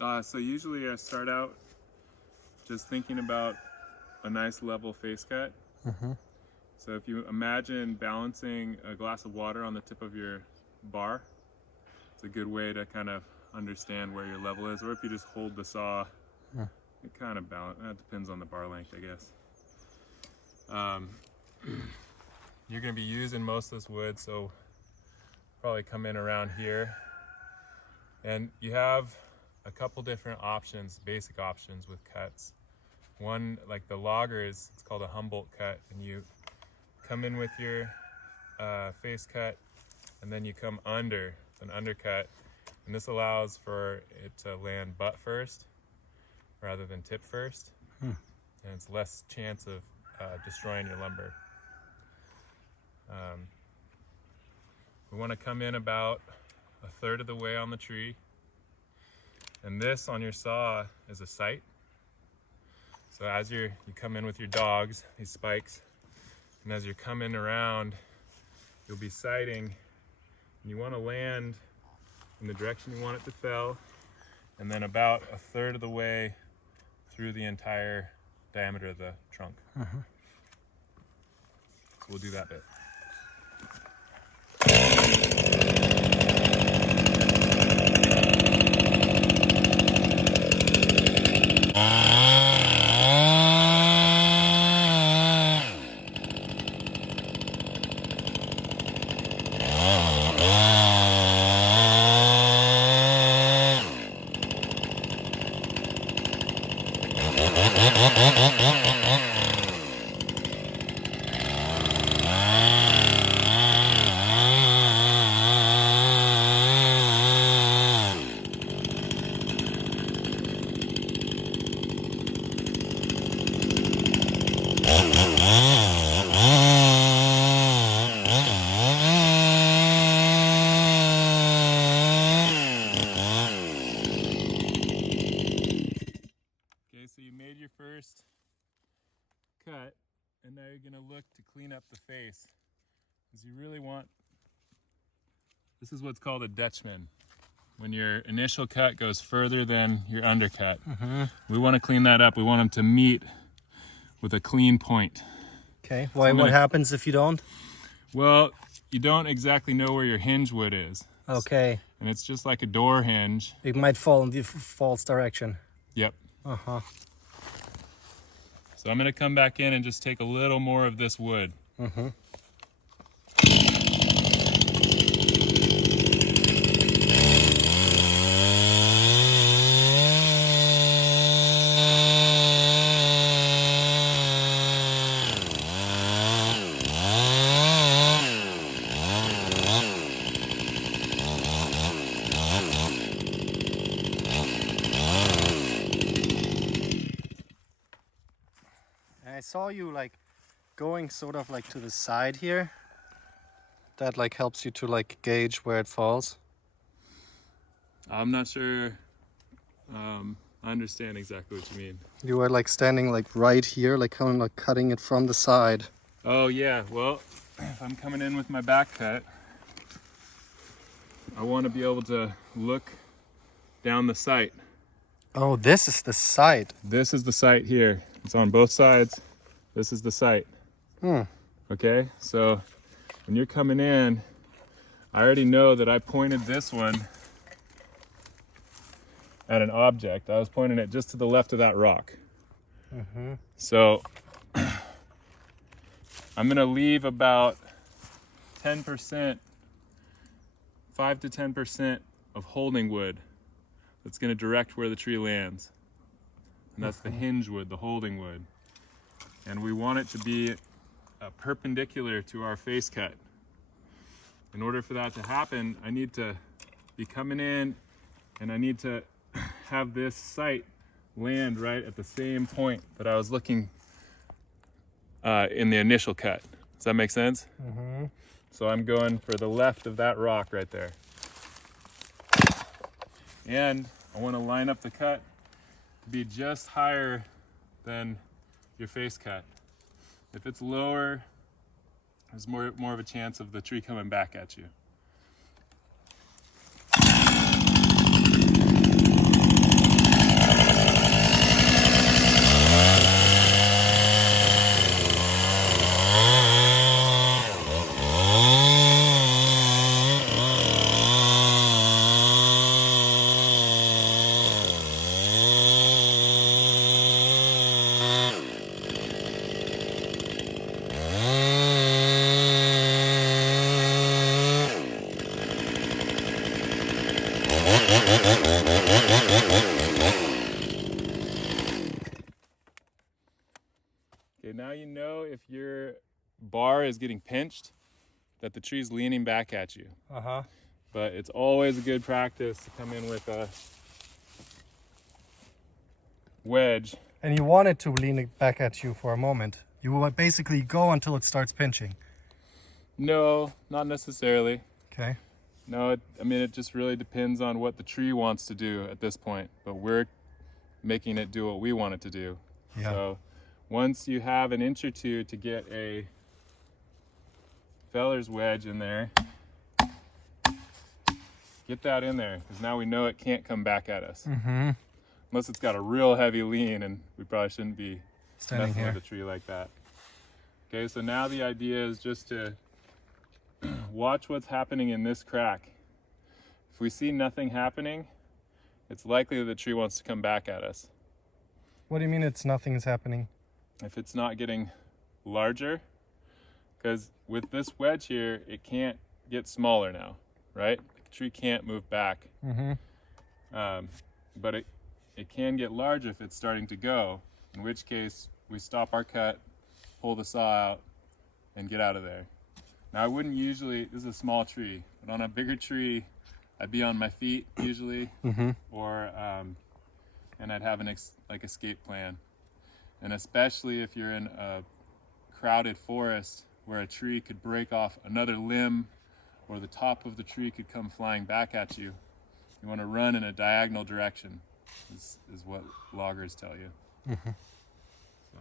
So usually I start out just thinking about a nice level face cut. So if you imagine balancing a glass of water on the tip of your bar, it's a good way to kind of understand where your level is. Or if you just hold the saw, it kind of balance. That depends on the bar length, I guess. You're going to be using most of this wood, so probably come in around here. And you have a couple different options, basic options with cuts. One, like the loggers, it's called a Humboldt cut, and you come in with your face cut, and then you come under, it's an undercut, and this allows for it to land butt first rather than tip first, and it's less chance of destroying your lumber. We want to come in about a third of the way on the tree, and this on your saw is a sight. So as you come in with your dogs, these spikes, and as you're coming around, you'll be sighting, and you want to land in the direction you want it to fell, and then about a third of the way through the entire diameter of the trunk. So we'll do that bit. So you made your first cut, and now you're going to look to clean up the face, because you really want, this is what's called a Dutchman. When your initial cut goes further than your undercut, we want to clean that up. We want them to meet with a clean point. Okay, why? What happens if you don't? Well, you don't exactly know where your hinge wood is. Okay. And it's just like a door hinge. It might fall in the false direction. Yep. Uh-huh. So I'm going to come back in and just take a little more of this wood. I saw you like going sort of like to the side here. That like helps you to like gauge where it falls. I'm not sure I understand exactly what you mean. You were like standing like right here, like kind of like cutting it from the side. Oh yeah, well, if I'm coming in with my back cut, I want to be able to look down the sight. Oh, this is the sight. This is the sight here. It's on both sides. This is the sight. Okay, so when you're coming in, I already know that I pointed this one at an object. I was pointing it just to the left of that rock. So I'm gonna leave about 10%, 5 to 10% of holding wood that's gonna direct where the tree lands. And that's the hinge wood, the holding wood. And we want it to be perpendicular to our face cut. In order for that to happen, I need to be coming in, and I need to have this sight land right at the same point that I was looking in the initial cut. Does that make sense? So I'm going for the left of that rock right there. And I want to line up the cut to be just higher than your face cut. If it's lower, there's more of a chance of the tree coming back at you. Okay, now you know if your bar is getting pinched, that the tree's leaning back at you. Uh-huh. But it's always a good practice to come in with a wedge. And you want it to lean it back at you for a moment. You will basically go until it starts pinching. No, not necessarily. Okay. No, I mean, it just really depends on what the tree wants to do at this point. But we're making it do what we want it to do. Yeah. So once you have an inch or two to get a feller's wedge in there, get that in there, because now we know it can't come back at us. Mm-hmm. Unless it's got a real heavy lean, and we probably shouldn't be Standing messing here. with a tree like that. Okay, so now the idea is just to watch what's happening in this crack. If we see nothing happening, it's likely that the tree wants to come back at us. What do you mean it's nothing is happening? If it's not getting larger, because with this wedge here, it can't get smaller now, right? The tree can't move back. Mm-hmm. But it can get larger if it's starting to go, in which case we stop our cut, pull the saw out, and get out of there. Now I wouldn't usually, this is a small tree, but on a bigger tree, I'd be on my feet usually, Mm-hmm. or and I'd have an escape plan. And especially if you're in a crowded forest where a tree could break off another limb, or the top of the tree could come flying back at you, you want to run in a diagonal direction, is what loggers tell you. Mm-hmm. So,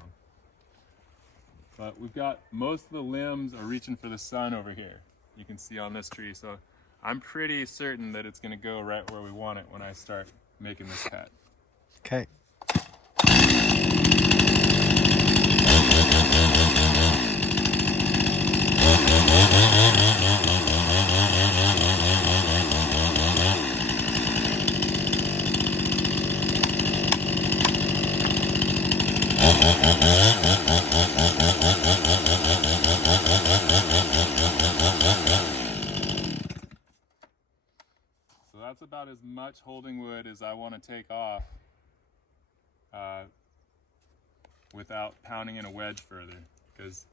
but we've got, most of the limbs are reaching for the sun over here. You can see on this tree. So I'm pretty certain that it's going to go right where we want it when I start making this cut. Okay. So that's about as much holding wood as I want to take off without pounding in a wedge further, because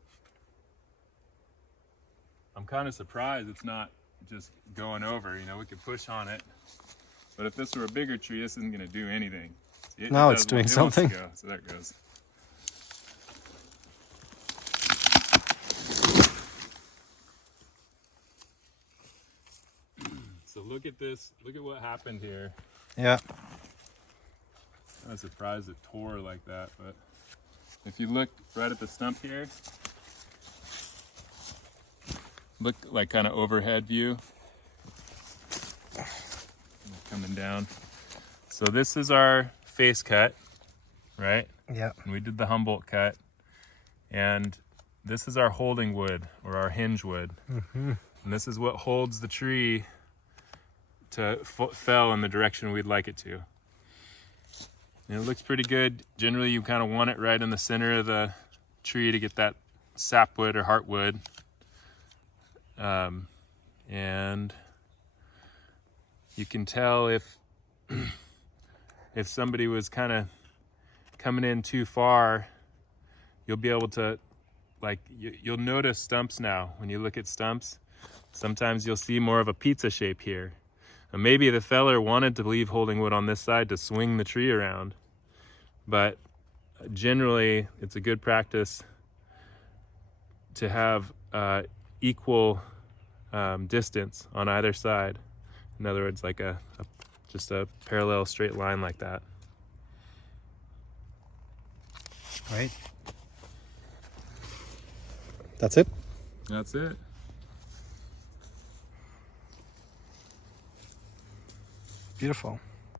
I'm kind of surprised it's not just going over. You know, we could push on it, but if this were a bigger tree, this isn't going to do anything. Now does it's doing it wants to something. go, so there it goes. So look at this, look at what happened here. Yeah. I was surprised it tore like that, but if you look right at the stump here, look like kind of overhead view, coming down. So this is our face cut, right? Yeah. And we did the Humboldt cut, and this is our holding wood, or our hinge wood. Mm-hmm. And this is what holds the tree to fell in the direction we'd like it to. And it looks pretty good. Generally, you kind of want it right in the center of the tree to get that sapwood or heartwood. And you can tell if somebody was kind of coming in too far, you'll be able to, like, you'll notice stumps now. When you look at stumps, sometimes you'll see more of a pizza shape here. And maybe the feller wanted to leave holding wood on this side to swing the tree around, but generally it's a good practice to have equal distance on either side. In other words, like just a parallel straight line like that. Right. That's it? That's it. Beautiful.